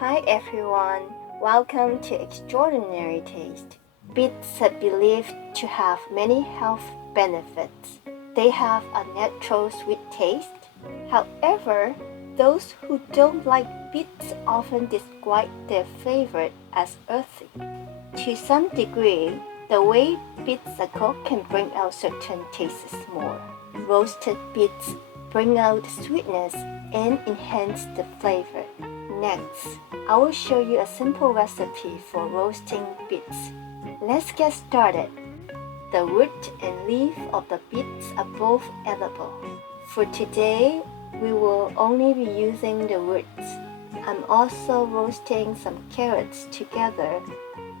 Hi everyone, welcome to Extraordinary Taste. Beets are believed to have many health benefits. They have a natural sweet taste. However, those who don't like beets often describe their flavor as earthy. To some degree, the way beets are cooked can bring out certain tastes more. Roasted beets bring out sweetness and enhance the flavor. Next, I will show you a simple recipe for roasting beets. Let's get started. The root and leaf of the beets are both edible. For today, we will only be using the roots. I'm also roasting some carrots together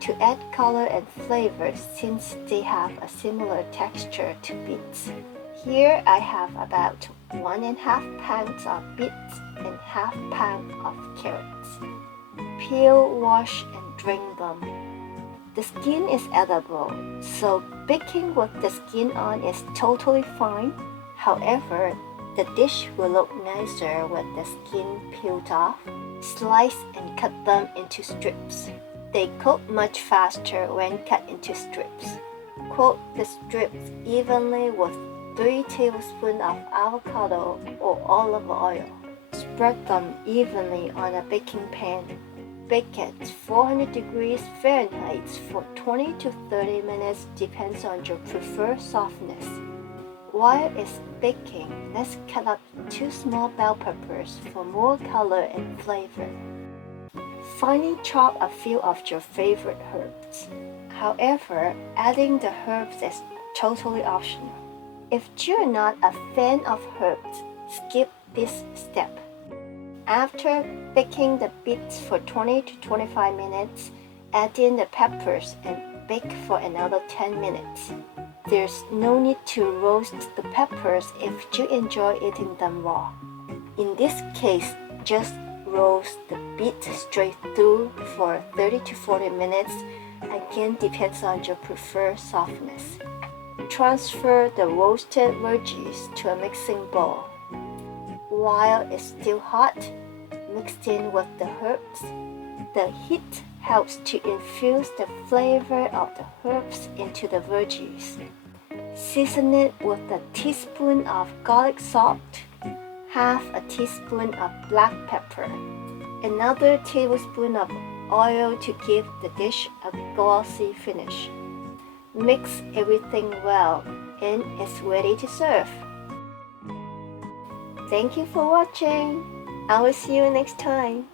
to add color and flavor since they have a similar texture to beets. Here I have about 1.5 pounds of beets and half pound of carrots. Peel, wash, and drain them. The skin is edible, so baking with the skin on is totally fine. However, the dish will look nicer with the skin peeled off. Slice and cut them into strips. They cook much faster when cut into strips. Coat the strips evenly with 3 tablespoons of avocado or olive oil. Spread them evenly on a baking pan. Bake at 400 degrees Fahrenheit for 20 to 30 minutes, depends on your preferred softness. While it's baking, let's cut up 2 small bell peppers for more color and flavor. Finely chop a few of your favorite herbs. However, adding the herbs is totally optional. If you're not a fan of herbs, skip this step. After baking the beets for 20 to 25 minutes, add in the peppers and bake for another 10 minutes. There's no need to roast the peppers if you enjoy eating them raw. In this case, just roast the beets straight through for 30 to 40 minutes. Again, depends on your preferred softness. Transfer the roasted veggies to a mixing bowl. While it's still hot, mix in with the herbs. The heat helps to infuse the flavor of the herbs into the veggies. Season it with a teaspoon of garlic salt, half a teaspoon of black pepper, another tablespoon of oil to give the dish a glossy finish. Mix everything well and it's ready to serve. Thank you for watching. I will see you next time.